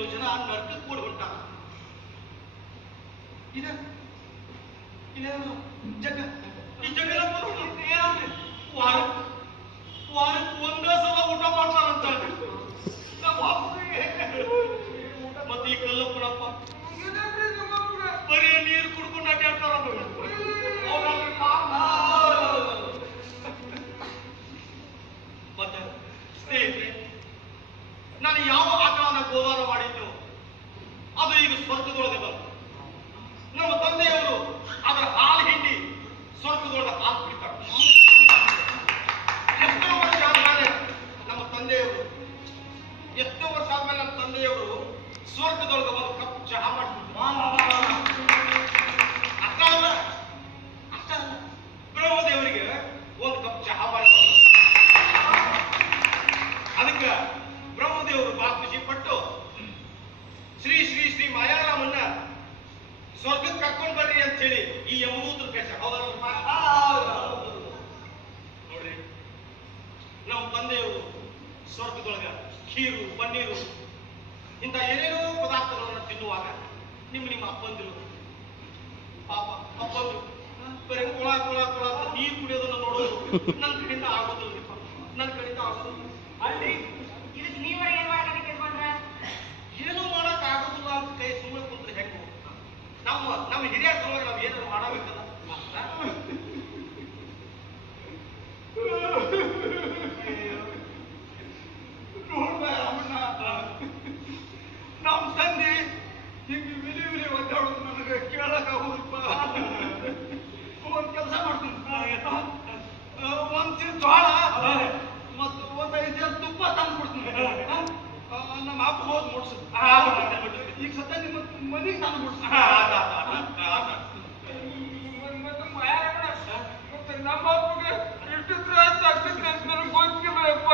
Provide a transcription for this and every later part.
ಕೆಲವು ಜನ ನರ್ಕಕ್ಕೆ ಕೂಡ ಹೊಂಟಾರ. ಇದೇನು ಜಗ ಈ ಜಗನ್ನ ವಾರಕ್ಕೆ ಒಂದೇ ಸಲ ಊಟ ಮಾಡ್ತಾರಂತ. ಮತ್ತೆ ಈ ಕಲ್ಲಪ್ಪನಪ್ಪ ಬರೀ ನೀರು ಕುಡ್ಕೊಂಡು ಅಡ್ಡಾಡ್ತಾರ. ಮತ್ತೆ ಸ್ನೇಹಿತರೆ, ನಾನು ಯಾವ ಆಕಳನ ಗೋವಾರ ಮಾಡಿದ್ದು ಅದು ಈಗ ಸ್ವರ್ಗದೊಳಗೆ ಬಂತು. ನಮ್ಮ ತಂದೆಯವರು ಅದರ ಹಾಲು ಹಿಂಡಿ ಸ್ವರ್ಗದೊಳಗೆ ಹಾಲು ಕುಡಿತಾರೆ. ಎಷ್ಟೋ ವರ್ಷ ಆದ್ಮೇಲೆ ನಮ್ಮ ತಂದೆಯವರು ಸ್ವರ್ಗದೊಳಗೆ ಒಂದು ಕಪ್ ಚಹಾ ಮಾಡ್ತಿದ್ರು. ಅಷ್ಟ ಅಲ್ಲ ಬ್ರಹ್ಮದೇವರಿಗೆ ಒಂದು ಕಪ್ ಚಹಾ ಮಾಡ್ತಾರೆ. ಅದಕ್ಕೆ ಬ್ರಹ್ಮದೇವರು ಬಹಳ ಖುಷಿ ಪಟ್ಟು ಶ್ರೀ ಶ್ರೀ ಶ್ರೀ ಮಾಯಾರಾಮನ್ನ ಸ್ವರ್ಗಕ್ಕೆ ಕರ್ಕೊಂಡು ಬರ್ರಿ ಅಂತ ಹೇಳಿ ಈ ಯಮದೂತರ ಕಳಿಸ. ನೋಡ್ರಿ, ನಮ್ಮ ತಂದೆಯವರು ಸ್ವರ್ಗದೊಳಗ ಖೀರು, ಪನ್ನೀರು ಇಂಥ ಏನೇನೋ ಪದಾರ್ಥಗಳನ್ನು ತಿನ್ನುವಾಗ ನಿಮ್ಮ ಅಪ್ಪಂದಿರು ಪಾಪ ಅಪ್ಪಂದ್ರು ಬರೀ ಕುಳ ಕುಳ ಕುಳ ಅಂತ ನೀರು ಕುಡಿಯೋದನ್ನ ನೋಡೋದು ನನ್ನ ಕಡೆಯಿಂದ ಆಗೋದಿಲ್ಲ. ನನ್ನ ಕಡೆಯಿಂದ ಆಗೋದಿಲ್ಲ. ಅಲ್ರಿ, ಇದಕ್ಕೆ ನೀವೇ ಏನ್ ಮಾಡಕ್ಕೆ ಏನೂ ಮಾಡಕ್ ಆಗೋದಿಲ್ಲ ಅಂತ ಕೈ ಸುಮ್ಮನೆ ಕುಂತ್ರೆ ಹೆಂಗ? ನಮ್ಮ ಹಿರಿಯರ ಸಲುವಾಗಿ ನಾವು ಏನಾದ್ರು ಮಾಡಬೇಕಲ್ಲ. ನಮ್ಮ ತಂದೆ ಹಿಂಗೆ ವಿಲಿ ವಿಲಿ ಒದ್ದಾಡೋದು ನನಗೆ ಕೇಳಕ್ಕಾಗೋದಪ್ಪ. ಒಂದು ಕೆಲಸ ಮಾಡ್ತೀನಿ, ಒಂದು ಚೀಲ ಜೋಳ ಮತ್ತು ಒಂದು 5 ಜನ ತುಪ್ಪ ತಂದು ಕೊಡ್ತೀನಿ. ನಮ್ಮ ಅಪ್ಪ ಹೋದ್ ಮುಡ್ಸು. ಈಗ ಸದ್ಯ ನಿಮ್ಮ ಮನೆಗೆ ತಂದು ಮುಡ್ಸು. ನಮ್ಮ ಅಪ್ಪಗೆ ಎಷ್ಟು ತ್ರಾಸ ಆಗ್ತದೆ ಅಂತ ನನಗೆ ಗೊತ್ತಿಲ್ಲಪ್ಪ.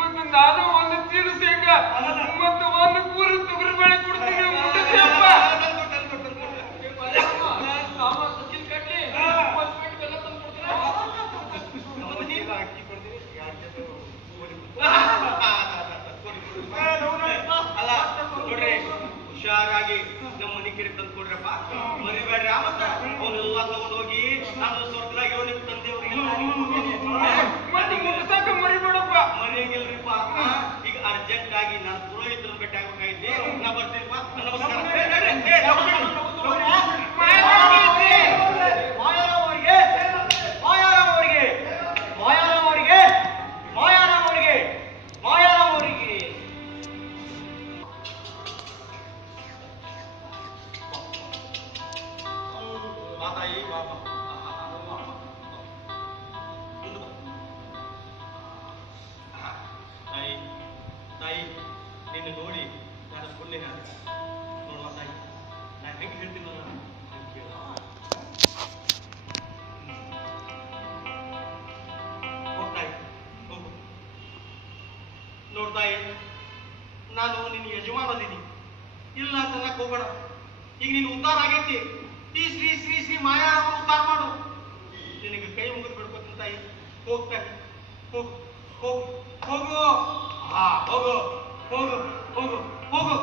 ಮತ್ತೆ ನಾನು ಒಂದು ಚೀಲು ಶೇಂಗಾ ಮತ್ತೆ ಒಂದು ಕೂರು ತೊಗರಿ ಬೇಳೆ ಕೊಡ್ತೀನಿ. ಊಟದಪ್ಪ ಅಲ್ಲ ನೋಡ್ರಿ, ಹುಷಾರಾಗಿ ನಮ್ಮ ಮನೆ ಕಡೆ ತಂದು ಕೊಡ್ರಪ್ಪ. ಮರಿಬೇಡ್ರಿ. ಮತ್ತ ಅವನ್ನೆಲ್ಲ ತಗೊಂಡು ಹೋಗಿ ನಾನು ಸ್ವರ್ಗದಾಗ ನಿಮ್ಮ ತಂದೆಯವ್ರಿಗೆ ಮರಿಬೇಡಪ್ಪ. ಮರಿಯಂಗಿಲ್ರಿಪ್ಪ. ಈಗ ಅರ್ಜೆಂಟ್ ಆಗಿ ನಾನು ಪುರೋಹಿತರನ್ನ ಭೇಟಿ ಆಗ್ಬೇಕಾಗಿದ್ದೆ. ನಾ ಬರ್ತೀನಿಪ್ಪ. ನಮಸ್ಕಾರ. ತಾಯಿ, ನಿನ್ನ ನೋಡಿ ನಾನು ಪುಣ್ಯ ನೋಡುವ ತಾಯಿ. ನಾನು ಹೆಂಗೆ ಹೇಳ್ತೀನಲ್ಲ ಹೋಗ್ತಾಯಿ, ಹೋಗು. ನೋಡ್ತಾಯಿ, ನಾನು ನಿನ್ನ ಯಜಮಾನದೀನಿ, ಇಲ್ಲ ಅಂತ ಅನ್ನಕ್ ಹೋಗ್ಬೇಡ. ಈಗ ನೀನು ಉದ್ಧಾರ ಆಗೈತಿ. ಈ ಶ್ರೀ ಶ್ರೀ ಶ್ರೀ ಮಾಯಾರಾಮನ ಉದ್ಧಾರ ಮಾಡು. ನಿನಗೆ ಕೈ ಮುಗಿದು ಬಿಡ್ಬೇಕು ತಾಯಿ. ಹೋಗ್ತಾಯಿ, ಹೋಗು ಹೋಗು ಹೋಗು. ಹಾ, ಹೋಗು ಹೋಗು ಹೋಗು ಹೋಗು.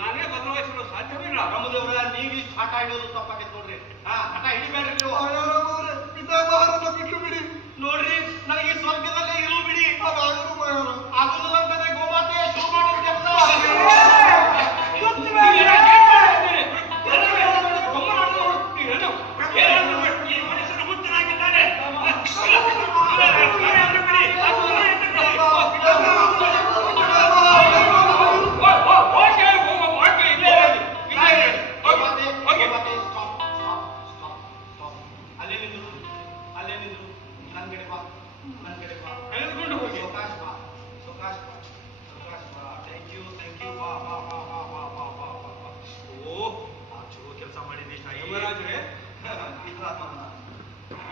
ನಾನೇ ಬದಲಾಯಿಸಲು ಸಾಧ್ಯವೇ ಬ್ರಹ್ಮದೇವ್ರ ನೀವಿಷ್ಟು ಹಠ ಹಿಡಿಯೋದು ತಪ್ಪಾಗೈತೆ ನೋಡ್ರಿ. ಹಠ ಹಿಡಿಬೇಡ್ರಿ ನೀವು. ಪಿತಾಮಹರನ್ನ ಬಿಟ್ಟು ಬಿಡಿ. ನೋಡ್ರಿ ನನಗೆ ಸ್ವರ್ಗದಲ್ಲೇ ಇರು ಬಿಡಿ. ಆಗುದಿಲ್ಲ ಅಂತಂದ್ರೆ ಗೋಮಾತೆ ಶುರು ಮಾಡೋ ಕೆಲಸ. ಈ ಮನುಷ್ಯನು ಹುಚ್ಚನಾಗಿದ್ದಾನೆ.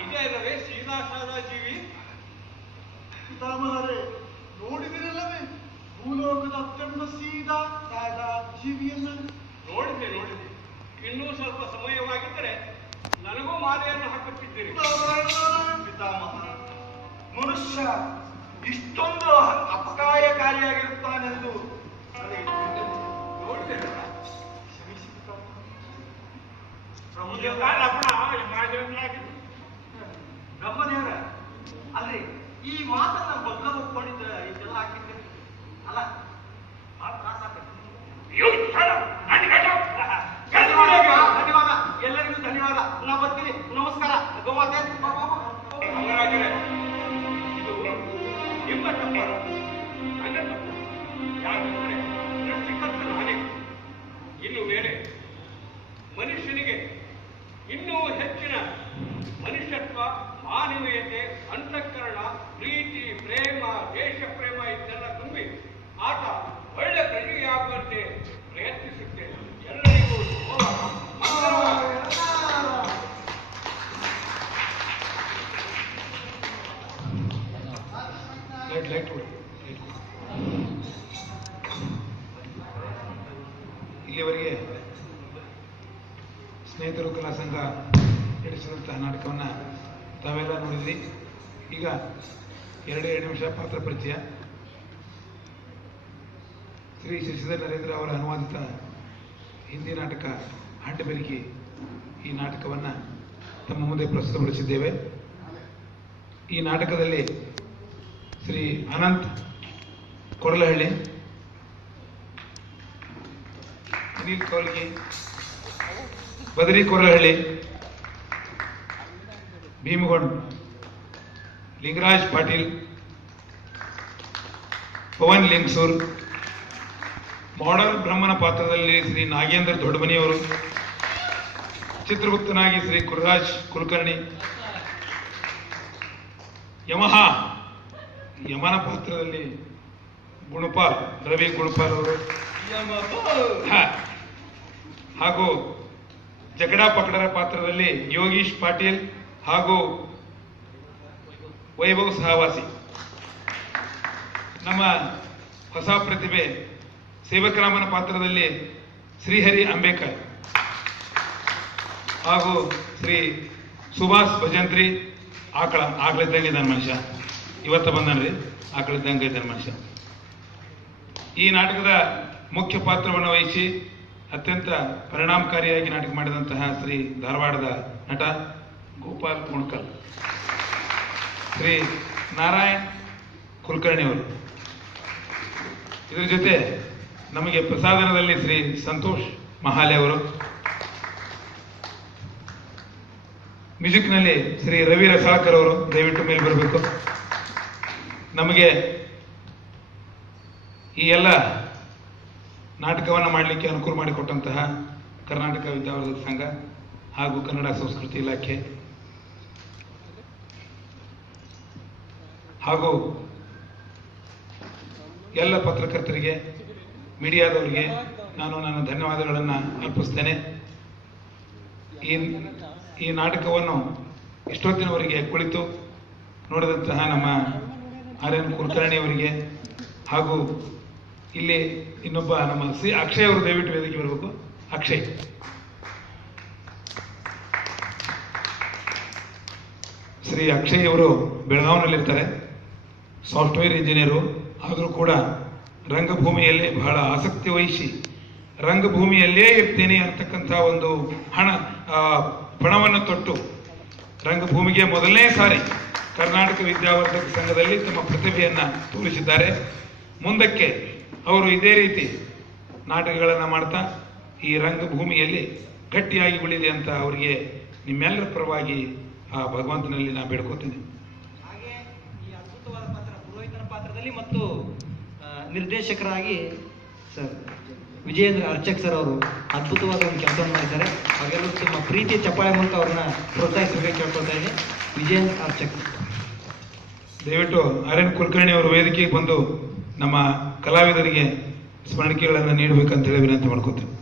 ಇದೇ ಅಲ್ಲವೇ ಸೀದಾ ಸಾದಾ ಜೀವಿ? ಪಿತಾಮಹರೇ, ನೋಡಿದಿರಲ್ಲವೇ ಭೂಲೋಕದ ಅತ್ಯಂತ ಸೀದಾ ಸಾದಾ ಜೀವಿಯನ್ನ? ನೋಡಿದೆ. ಇನ್ನೂ ಸ್ವಲ್ಪ ಸಮಯವಾಗಿದ್ದರೆ ನನಗೂ ಮಾಲೆಯನ್ನು ಹಾಕುತ್ತಿದ್ದೀರಿ. ಪಿತಾಮಹ, ಮನುಷ್ಯ ಇಷ್ಟೊಂದು ಅಪಕಾಯಕಾರಿಯಾಗಿರುತ್ತಾನೆಂದು ನನಗೆ ತಿಳಿದಿಲ್ಲ. ನೋಡಿದೆ ಕ್ಷಮಿಸಿ ಪಿತಾಮಹ. ಬ್ರಹ್ಮದೇವರ ಅಲ್ರಿ ಈ ಮಾತನ್ನ ಬಗ್ಗ ಒಪ್ಕೊಂಡಿದ್ರೆ ಇದೆಲ್ಲ ಹಾಕಿದ್ರಿ ಅಲ್ಲ ಧನ್ಯವಾದ, ಎಲ್ಲರಿಗೂ ಧನ್ಯವಾದ. ನಾ ಬರ್ತೀನಿ. ನಮಸ್ಕಾರ ಗೋಮಾತೆ. ಮಹಾರಾಜರೇ, ಇದು ನಿಮ್ಮ ತಪ್ಪಾರ ನನ್ನ ತಪ್ಪು. ಯಾಕಂದ್ರೆ ಸೃಷ್ಟಿಕರ್ತ ನಾನೇ. ಇನ್ನು ಮೇಲೆ ಮನುಷ್ಯನಿಗೆ ಇನ್ನೂ ಹೆಚ್ಚಿನ ಮನುಷ್ಯತ್ವ, ಮಾನವೀಯತೆ, ಅಂತಃಕರಣ, ಪ್ರೀತಿ, ಪ್ರೇಮ, ದೇಶ ಪ್ರೇಮ ಇದೆಲ್ಲ ತುಂಬಿ ಆತ ಒಳ್ಳೆ ಪ್ರಜೆಯಾಗುವಂತೆ ಪ್ರಯತ್ನಿಸುತ್ತೇನೆ. ಎಲ್ಲರಿಗೂ ಇಲ್ಲಿವರೆಗೆ ಸ್ನೇಹಿತರು ಕಲಾ ಸಂಘ ನಡೆಸಿದಂತಹ ನಾಟಕವನ್ನು ತಾವೆಲ್ಲ ನೋಡಿದ್ರಿ. ಈಗ 2 ನಿಮಿಷ ಪಾತ್ರ ಪರಿಚಯ. ಶ್ರೀ ಶಶಿಧರ್ ನರೇಂದ್ರ ಅವರ ಅನುವಾದಿತ ಹಿಂದಿ ನಾಟಕ ಹಂಡಬೆರಿಕೆ, ಈ ನಾಟಕವನ್ನು ತಮ್ಮ ಮುಂದೆ ಪ್ರಸ್ತುತಪಡಿಸಿದ್ದೇವೆ. ಈ ನಾಟಕದಲ್ಲಿ ಶ್ರೀ ಅನಂತ್ ಕೊರಲಹಳ್ಳಿ, ಅನಿಲ್ ಕೌಲ್ಗಿ, ಬದರಿ ಕೊರಲಹಳ್ಳಿ, ಭೀಮಗೊಂಡ್ ಲಿಂಗರಾಜ್ ಪಾಟೀಲ್, ಪವನ್ ಲಿಂಗ್ಸೂರ್, ಮಾಡರ್ನ್ ಬ್ರಹ್ಮನ ಪಾತ್ರದಲ್ಲಿ ಶ್ರೀ ನಾಗೇಂದ್ರ ದೊಡ್ಡಮನಿಯವರು, ಚಿತ್ರಗುಪ್ತನಾಗಿ ಶ್ರೀ ಗುರುರಾಜ್ ಕುಲಕರ್ಣಿ, ಯಮನ ಪಾತ್ರದಲ್ಲಿ ಗುಣಪಾಲ್ ರವಿ ಗುಣಪಾಲ್ ಅವರು, ಹಾಗೂ ಜಗಡಾ ಪಕಡರ ಪಾತ್ರದಲ್ಲಿ ಯೋಗೀಶ್ ಪಾಟೀಲ್ ಹಾಗೂ ವೈಭವ್ ಸಹವಾಸಿ. ನಮ್ಮ ಹೊಸ ಪ್ರತಿಭೆ ಸೇವಕರಾಮನ ಪಾತ್ರದಲ್ಲಿ ಶ್ರೀಹರಿ ಅಂಬೇಕರ್ ಹಾಗೂ ಶ್ರೀ ಸುಭಾಷ್ ಭಜಂತ್ರಿ. ಆಕಳಿದ್ದಂಗೆ ಇದ್ದಾನೆ ಮನುಷ್ಯ, ಇವತ್ತ ಬಂದನ್ರಿ, ಆಕಳಿದ್ದಂಗೆ ಇದ್ದಾನೆ ಮನುಷ್ಯ. ಈ ನಾಟಕದ ಮುಖ್ಯ ಪಾತ್ರವನ್ನು ವಹಿಸಿ ಅತ್ಯಂತ ಪರಿಣಾಮಕಾರಿಯಾಗಿ ನಾಟಕ ಮಾಡಿದಂತಹ ಶ್ರೀ ಧಾರವಾಡದ ನಟ ಗೋಪಾಲ್ ಕುಣ್ಕಲ್, ಶ್ರೀ ನಾರಾಯಣ್ ಕುಲಕರ್ಣಿ ಅವರು. ಇದರ ಜೊತೆ ನಮಗೆ ಪ್ರಸಾದನದಲ್ಲಿ ಶ್ರೀ ಸಂತೋಷ್ ಮಹಾಲೆ ಅವರು, ಮ್ಯೂಸಿಕ್ನಲ್ಲಿ ಶ್ರೀ ರವಿ ರಸಾಳ್ಕರ್ ಅವರು. ದಯವಿಟ್ಟು ಮೇಲೆ ಬರಬೇಕು. ನಮಗೆ ಈ ಎಲ್ಲ ನಾಟಕವನ್ನು ಮಾಡಲಿಕ್ಕೆ ಅನುಕೂಲ ಮಾಡಿಕೊಟ್ಟಂತಹ ಕರ್ನಾಟಕ ವಿದ್ಯಾವರ್ಧಕ ಸಂಘ ಹಾಗೂ ಕನ್ನಡ ಸಂಸ್ಕೃತಿ ಇಲಾಖೆ ಹಾಗೂ ಎಲ್ಲ ಪತ್ರಕರ್ತರಿಗೆ, ಮೀಡಿಯಾದವರಿಗೆ ನಾನು ನನ್ನ ಧನ್ಯವಾದಗಳನ್ನು ಅರ್ಪಿಸ್ತೇನೆ. ಈ ನಾಟಕವನ್ನು ಇಷ್ಟೊತ್ತಿನವರೆಗೆ ಕುಳಿತು ನೋಡಿದಂತಹ ನಮ್ಮ ಆರ್.ಎನ್. ಕುಲಕರ್ಣಿ ಅವರಿಗೆ ಹಾಗೂ ಇಲ್ಲಿ ಇನ್ನೊಬ್ಬ ನಮ್ಮ ಸಿ ಅಕ್ಷಯ್ ಅವರು, ದಯವಿಟ್ಟು ವೇದಿಕೆ ಬರಬೇಕು. ಅಕ್ಷಯ್ ಶ್ರೀ ಅಕ್ಷಯ್ ಅವರು ಬೆಳಗಾವಿನಲ್ಲಿರ್ತಾರೆ, ಸಾಫ್ಟ್ವೇರ್ ಇಂಜಿನಿಯರು. ಆದರೂ ಕೂಡ ರಂಗಭೂಮಿಯಲ್ಲಿ ಬಹಳ ಆಸಕ್ತಿ ವಹಿಸಿ ರಂಗಭೂಮಿಯಲ್ಲೇ ಇರ್ತೇನೆ ಅಂತಕ್ಕಂಥ ಒಂದು ಪಣವನ್ನು ತೊಟ್ಟು ರಂಗಭೂಮಿಗೆ ಮೊದಲನೇ ಸಾರಿ ಕರ್ನಾಟಕ ವಿದ್ಯಾವರ್ಧಕ ಸಂಘದಲ್ಲಿ ತಮ್ಮ ಪ್ರತಿಭೆಯನ್ನ ತೋರಿಸಿದ್ದಾರೆ. ಮುಂದಕ್ಕೆ ಅವರು ಇದೇ ರೀತಿ ನಾಟಕಗಳನ್ನು ಮಾಡ್ತಾ ಈ ರಂಗಭೂಮಿಯಲ್ಲಿ ಗಟ್ಟಿಯಾಗಿ ಉಳಿಲಿ ಅಂತ ಅವರಿಗೆ ನಿಮ್ಮೆಲ್ಲರ ಪರವಾಗಿ ಆ ಭಗವಂತನಲ್ಲಿ ನಾ ಬೇಡ್ಕೋತೀನಿ. ಹಾಗೆ ಈ ಅದ್ಭುತವಾದ ಪಾತ್ರ ಪುರೋಹಿತನ ಪಾತ್ರದಲ್ಲಿ ಮತ್ತು ನಿರ್ದೇಶಕರಾಗಿ ಸರ್ ವಿಜಯೇಂದ್ರ ಅರ್ಚಕ್ ಸರ್ ಅವರು ಅದ್ಭುತವಾದ ಒಂದು ಕೆಲಸವನ್ನು ಮಾಡಿದ್ದಾರೆ. ಹಾಗೆಲ್ಲರೂ ತುಂಬ ಪ್ರೀತಿಯ ಚಪ್ಪಾಳೆ ಮೂಲಕ ಅವ್ರನ್ನ ಪ್ರೋತ್ಸಾಹಿಸಬೇಕು ಕೇಳ್ಕೊಳ್ತಾ ಇದ್ದೀನಿ. ವಿಜಯೇಂದ್ರ ಅರ್ಚಕ್ ದಯವಿಟ್ಟು ಆರ್.ಎನ್. ಕುಲಕರ್ಣಿ ಅವರು ವೇದಿಕೆಗೆ ಬಂದು ನಮ್ಮ ಕಲಾವಿದರಿಗೆ ಸ್ಮರಣಿಕೆಗಳನ್ನು ನೀಡಬೇಕಂತ ಹೇಳಿ ವಿನಂತಿ ಮಾಡ್ಕೋತೀನಿ.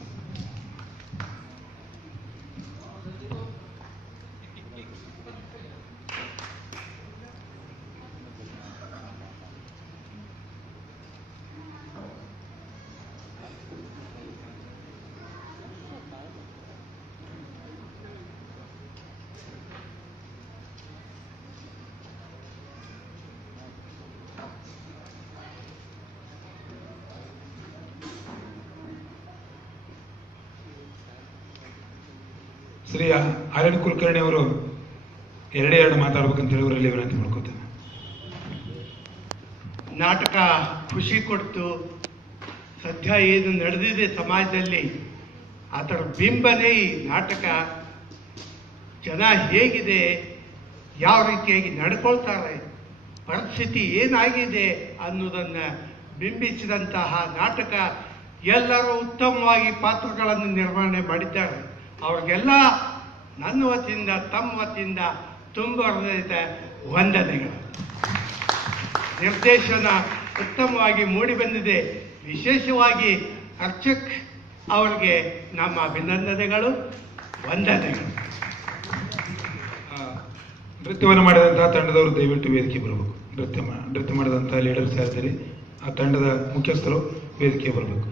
ಶ್ರೀ ಆರ್.ಎನ್. ಕುಲಕರ್ಣಿ ಅವರು ಎರಡು ಮಾತಾಡ್ಬೇಕಂತ ಹೇಳಿ ಅವರಲ್ಲಿ ವಿನಂತಿ ಮಾಡ್ಕೋತೇನೆ. ನಾಟಕ ಖುಷಿ ಕೊಡ್ತು. ಸದ್ಯ ಏನು ನಡೆದಿದೆ ಸಮಾಜದಲ್ಲಿ ಅದರ ಬಿಂಬನೇ ಈ ನಾಟಕ. ಜನ ಹೇಗಿದೆ, ಯಾವ ರೀತಿಯಾಗಿ ನಡ್ಕೊಳ್ತಾರೆ, ಪರಿಸ್ಥಿತಿ ಏನಾಗಿದೆ ಅನ್ನೋದನ್ನು ಬಿಂಬಿಸಿದಂತಹ ನಾಟಕ. ಎಲ್ಲರೂ ಉತ್ತಮವಾಗಿ ಪಾತ್ರಗಳನ್ನು ನಿರ್ವಹಣೆ ಮಾಡಿದ್ದಾರೆ. ಅವ್ರಿಗೆಲ್ಲ ನನ್ನ ವತಿಯಿಂದ ತಮ್ಮ ವತಿಯಿಂದ ತುಂಬ ಹೃದಯದ ವಂದನೆಗಳು. ನಿರ್ದೇಶನ ಉತ್ತಮವಾಗಿ ಮೂಡಿಬಂದಿದೆ. ವಿಶೇಷವಾಗಿ ಅರ್ಚಕ್ ಅವರಿಗೆ ನಮ್ಮ ಅಭಿನಂದನೆಗಳು, ವಂದನೆಗಳು. ನೃತ್ಯವನ್ನು ಮಾಡಿದಂತಹ ತಂಡದವರು ದಯವಿಟ್ಟು ವೇದಿಕೆ ಬರಬೇಕು. ನೃತ್ಯ ಮಾಡಿದಂತಹ ಲೀಡರ್ಸ್ ಯಾರಿದ್ದಾರೆ ಆ ತಂಡದ ಮುಖ್ಯಸ್ಥರು ವೇದಿಕೆ ಬರಬೇಕು.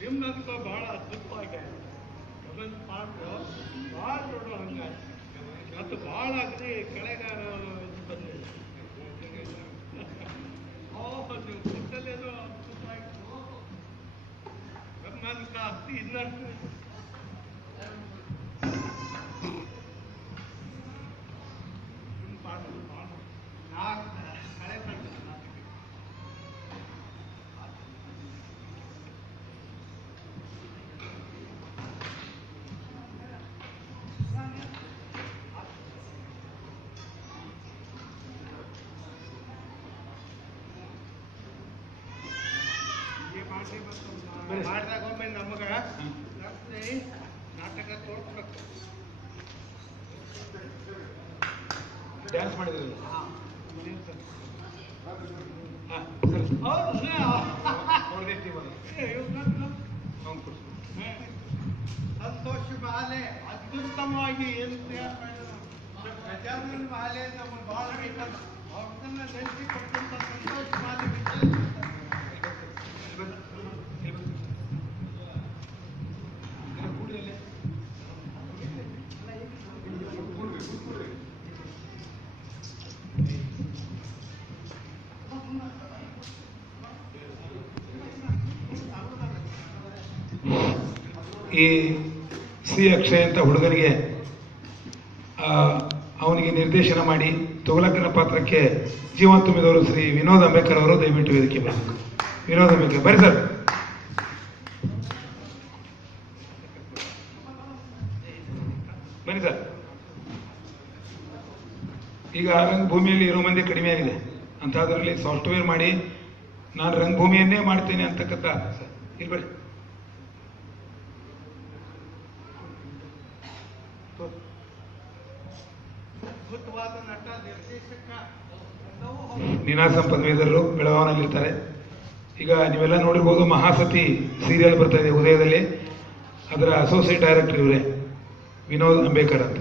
ನಿಮ್ದಂತೂ ಬಹಳ ಅದ್ಭುತವಾಗಿದೆ. ಒಂದೊಂದು ಪಾತ್ರ ಭಾಳ ನೋಡೋ ಹಂಗ ಮತ್ತು ಭಾಳ ಅಗ್ರಿ ಕೆಳಗಾರ ಬಂದಿದೆ. ನೀವು ಕೊಟ್ಟಲ್ಲೇನೋ ಅದ್ಭುತವಾಯಿತು. ನನ್ನ ಕಾಸ್ತಿ ಇನ್ನಷ್ಟು ಮಾಡಿದಾಗ ಒಮ್ಮೆ ನಮಗ ನಾಟಕ ತೋರಿಸ್ಬೇಕು. ಡ್ಯಾನ್ಸ್ ಮಾಡಿದ್ರಲ್ಲ ಸಂತೋಷ ಮಾಲೆ ಅತ್ಯುತ್ತಮವಾಗಿ ಏನು ಗಜಾನನ ಮಾಲೆ ನಮಗೆ ಬಹಳ ಬೇಕಲ್ಲ. ಅವ್ರನ್ನ ನೆನಪಿ ಕೊಟ್ಟಂತ ಸಂತೋಷ ಮಾಲೆ ಈ ಸಿ ಅಕ್ಷಯ್ ಅಂತ ಹುಡುಗನಿಗೆ ಅವನಿಗೆ ನಿರ್ದೇಶನ ಮಾಡಿ ತುಘಲಕನ ಪಾತ್ರಕ್ಕೆ ಜೀವನ ತುಂಬಿದವರು ಶ್ರೀ ವಿನೋದ್ ಅಂಬೇಕರ್ ಅವರು ದಯವಿಟ್ಟು ವೇದಿಕೆ ಬರಬೇಕು. ವಿನೋದ್ ಅಂಬೇಕರ್ ಬನ್ನಿ ಸರ್. ಬನ್ನಿ ಸರ್. ಈಗ ರಂಗಭೂಮಿಯಲ್ಲಿ ಇರೋ ಮಂದಿ ಕಡಿಮೆ ಆಗಿದೆ ಅಂತ ಅದರಲ್ಲಿ ಸಾಫ್ಟ್ವೇರ್ ಮಾಡಿ ನಾನು ರಂಗಭೂಮಿಯನ್ನೇ ಮಾಡ್ತೇನೆ ಅಂತಕ್ಕಂಥ ಸರ್ ಇಲ್ಲಿ ಬನ್ನಿ. ಅದ್ಭುತವಾದ ನಟ ನಿರ್ದೇಶಕ ನೀನಾಸಂ ಪದವೀಧರರು ಬೆಳಗಾವಿನಲ್ಲಿರ್ತಾರೆ. ಈಗ ನೀವೆಲ್ಲ ನೋಡಿರ್ಬೋದು, ಮಹಾಸತಿ ಸೀರಿಯಲ್ ಬರ್ತಾ ಇದೆ ಉದಯದಲ್ಲಿ. ಅದರ ಅಸೋಸಿಯೇಟ್ ಡೈರೆಕ್ಟರ್ ಇವರೇ, ವಿನೋದ್ ಅಂಬೇಕರ್ ಅಂತ.